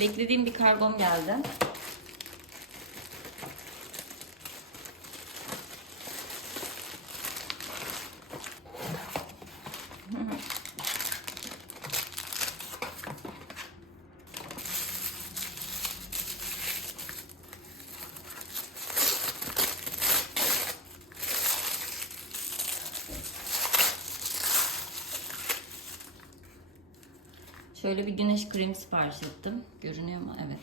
Beklediğim bir kargom geldi. Şöyle bir güneş kremi sipariş ettim. Görünüyor mu? Evet.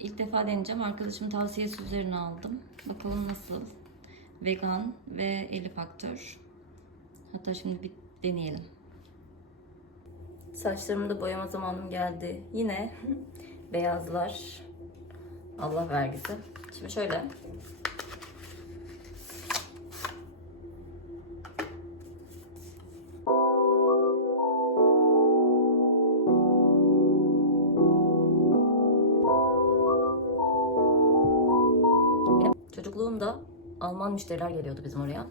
İlk defa deneyeceğim. Arkadaşımın tavsiyesi üzerine aldım. Bakalım nasıl. Vegan ve 50 faktör. Hatta şimdi bir deneyelim. Saçlarımı da boyama zamanım geldi. Yine beyazlar. Allah vergisi. Şimdi şöyle. Alman müşteriler geliyordu bizim oraya.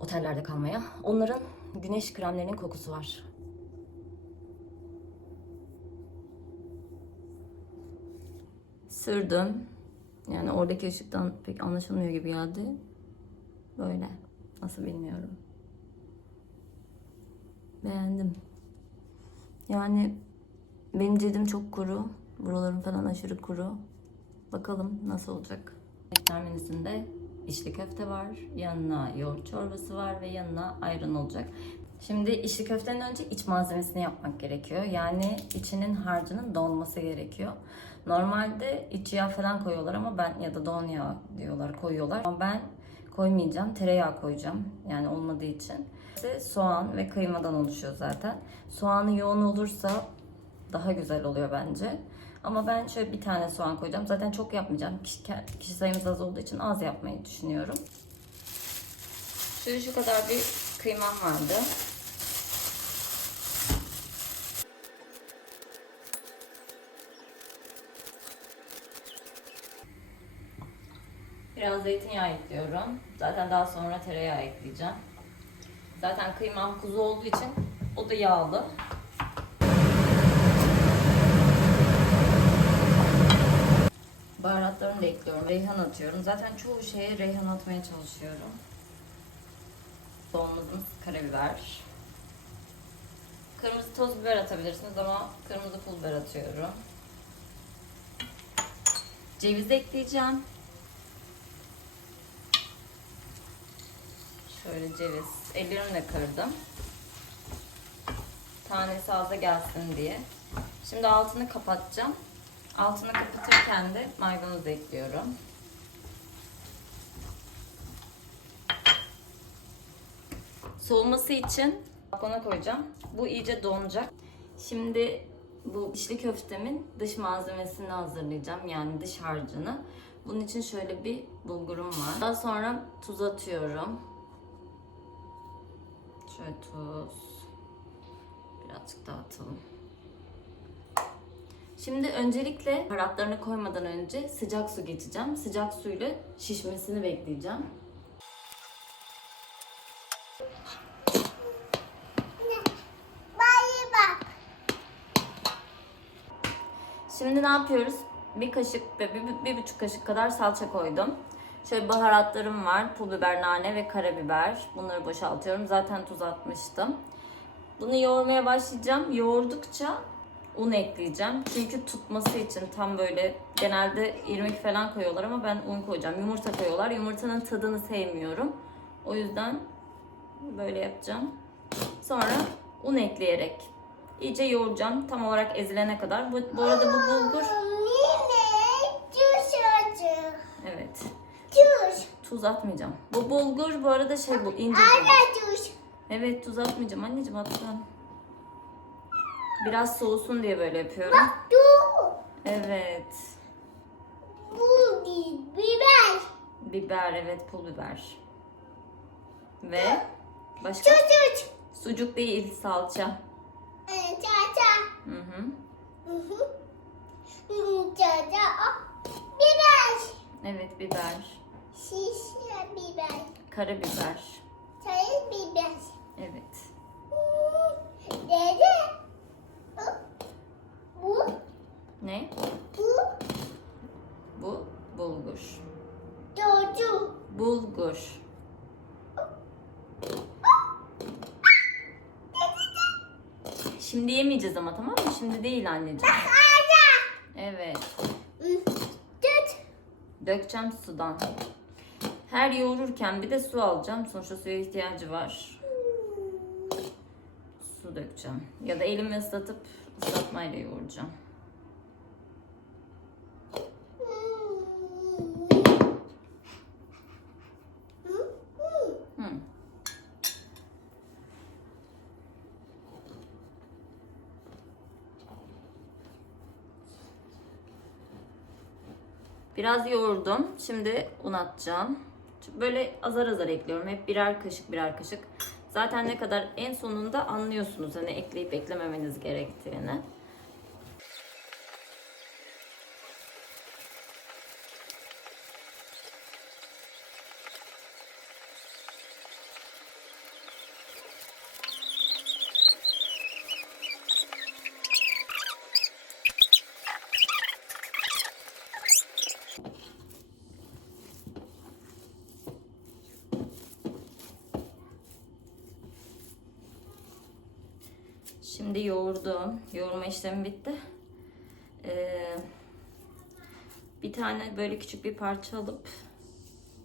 Otellerde kalmaya. Onların güneş kremlerinin kokusu var. Sürdüm. Yani oradaki ışıktan pek anlaşılmıyor gibi geldi. Böyle. Nasıl bilmiyorum. Beğendim. Yani benim cildim çok kuru. Buralarım falan aşırı kuru. Bakalım nasıl olacak. İftar menüsünde içli köfte var, yanına yoğurt çorbası var ve yanına ayran olacak. Şimdi içli köftenin önce iç malzemesini yapmak gerekiyor. Yani içinin harcının donması gerekiyor. Normalde iç yağ falan koyuyorlar ama ben ya da don yağı diyorlar koyuyorlar. Ama ben koymayacağım. Tereyağı koyacağım. Yani olmadığı için. İşte Soğan ve kıymadan oluşuyor zaten. Soğanı yoğun olursa daha güzel oluyor bence. Ama ben şöyle bir tane soğan koyacağım. Zaten çok yapmayacağım. Kişi, kişi sayımız az olduğu için az yapmayı düşünüyorum. Şöyle şu kadar bir kıymam vardı. Biraz zeytinyağı ekliyorum. Zaten daha sonra tereyağı ekleyeceğim. Zaten kıymam kuzu olduğu için o da yağlı. Baharatlarını da ekliyorum. Reyhan atıyorum. Zaten çoğu şeye reyhan atmaya çalışıyorum. Soğanımız karabiber. Kırmızı toz biber atabilirsiniz ama kırmızı pul biber atıyorum. Ceviz ekleyeceğim. Şöyle ceviz. Ellerimle kırdım. Tanesi ağza gelsin diye. Şimdi altını kapatacağım. Altını kapatırken de maydanoz ekliyorum. Soğuması için balkona koyacağım. Bu iyice donacak. Şimdi bu içli köftemin dış malzemesini hazırlayacağım. Yani dış harcını. Bunun için şöyle bir bulgurum var. Daha sonra tuz atıyorum. Şöyle tuz. Birazcık daha atalım. Şimdi öncelikle baharatlarını koymadan önce sıcak su geçeceğim. Sıcak suyla şişmesini bekleyeceğim. Şimdi ne yapıyoruz? Bir kaşık ve bir, bir buçuk kaşık kadar salça koydum. Şöyle baharatlarım var. Pul biber, nane ve karabiber. Bunları boşaltıyorum. Zaten tuz atmıştım. Bunu yoğurmaya başlayacağım. Yoğurdukça un ekleyeceğim. Çünkü tutması için tam böyle genelde irmik falan koyuyorlar ama ben un koyacağım. Yumurta koyuyorlar. Yumurtanın tadını sevmiyorum. O yüzden böyle yapacağım. Sonra un ekleyerek iyice yoğuracağım. Tam olarak ezilene kadar. Bu, bu arada bu bulgur evet. Tuz. Tuz atmayacağım. Bu bulgur bu arada şey bu ince bulgur. Evet tuz atmayacağım anneciğim attım. Biraz soğusun diye böyle yapıyorum. Tuz. Evet. Bu değil. Biber. Biber evet pul biber. Ve başka tuz. sucuk değil salça. Ee, Çaça. Hı hı. Hı hı. Hı, Çaça. Ah, Biber. Evet biber. Şişe biber. Karabiber. Sayın biber. Evet. Hmm, Dede. Bu. Ne? Bu Bu bulgur. çocuğu. Bulgur. Şimdi yemeyeceğiz ama tamam mı? Şimdi değil anneciğim. Evet. Tut. Dökeceğim sudan. Her yoğururken bir de su alacağım. Sonuçta suya ihtiyacı var. Su dökeceğim. Ya da elimi ıslatıp ıslatmayla yoğuracağım. Biraz yoğurdum. Şimdi un atacağım. Böyle azar azar ekliyorum. Hep birer kaşık birer kaşık. Zaten ne kadar en sonunda anlıyorsunuz hani ekleyip eklememeniz gerektiğini. Şimdi yoğurdum. Yoğurma işlemi bitti. Ee, bir tane böyle küçük bir parça alıp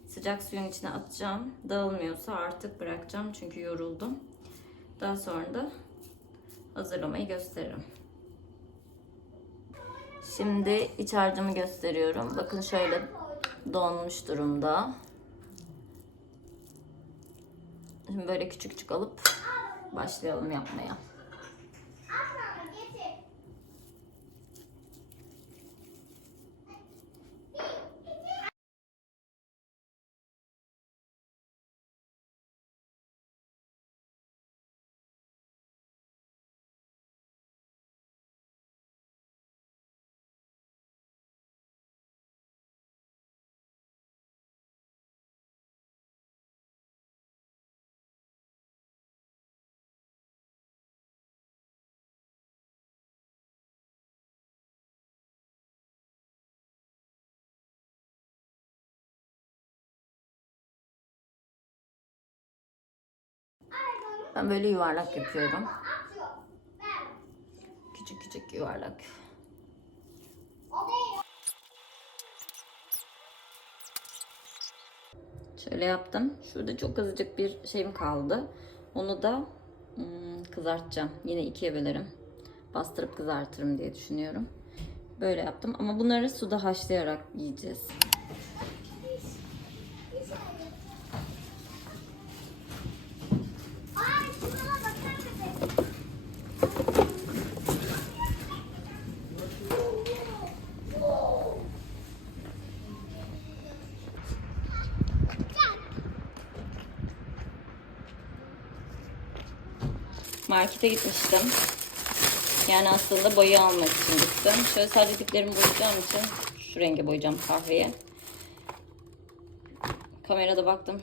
sıcak suyun içine atacağım. Dağılmıyorsa artık bırakacağım çünkü yoruldum. Daha sonra da hazırlamayı gösteririm. Şimdi iç harcımı gösteriyorum. Bakın şöyle donmuş durumda. Şimdi böyle küçük küçük alıp başlayalım yapmaya. Ben böyle yuvarlak yapıyorum. Küçük küçük yuvarlak. Şöyle yaptım. Şurada çok azıcık bir şeyim kaldı. Onu da hmm, kızartacağım. Yine ikiye bölerim. Bastırıp kızartırım diye düşünüyorum. Böyle yaptım ama bunları suda haşlayarak yiyeceğiz. Markete gitmiştim. Yani aslında boya almak için gittim. Şöyle sadece diplerimi boyayacağım için şu renge boyayacağım kahveye. Kamerada baktım.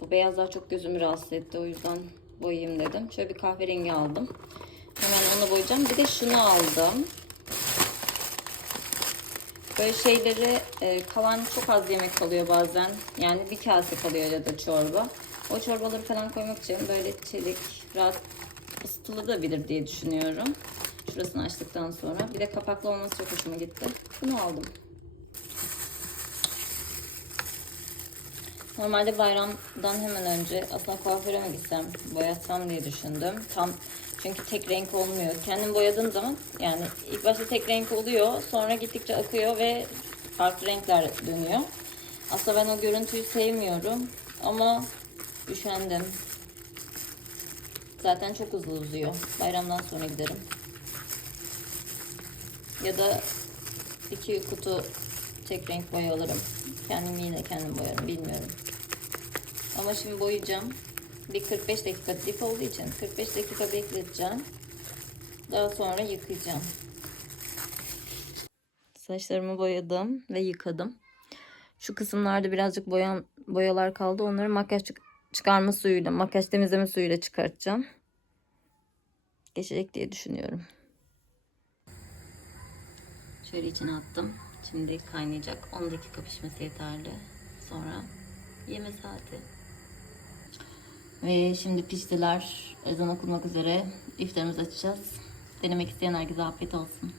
Bu beyazlar çok gözümü rahatsız etti. O yüzden boyayayım dedim. Şöyle bir kahverengi aldım. Hemen onu boyayacağım. Bir de şunu aldım. Böyle şeyleri e, kalan çok az yemek kalıyor bazen. Yani bir kase kalıyor ya da çorba. O çorbaları falan koymak için böyle çelik, rahat ısıtılabilir diye düşünüyorum. Şurasını açtıktan sonra. Bir de kapaklı olması çok hoşuma gitti. Bunu aldım. Normalde bayramdan hemen önce aslında kuaföre mi gitsem, boyatsam diye düşündüm. Tam çünkü tek renk olmuyor. Kendim boyadığım zaman yani ilk başta tek renk oluyor. Sonra gittikçe akıyor ve farklı renkler dönüyor. Aslında ben o görüntüyü sevmiyorum. Ama üşendim. Zaten çok hızlı uzuyor. Bayramdan sonra giderim. Ya da iki kutu tek renk boya alırım. Kendim yine kendim boyarım bilmiyorum. Ama şimdi boyayacağım. Bir 45 dakika dip olduğu için 45 dakika bekleteceğim. Daha sonra yıkayacağım. Saçlarımı boyadım ve yıkadım. Şu kısımlarda birazcık boyan boyalar kaldı. Onları makyaj çıkarma suyuyla, makyaj temizleme suyuyla çıkartacağım. Geçecek diye düşünüyorum. Şöyle içine attım. Şimdi kaynayacak. 10 dakika pişmesi yeterli. Sonra yeme saati. Ve şimdi piştiler. Ezan okunmak üzere. İftarımızı açacağız. Denemek isteyen herkese afiyet olsun.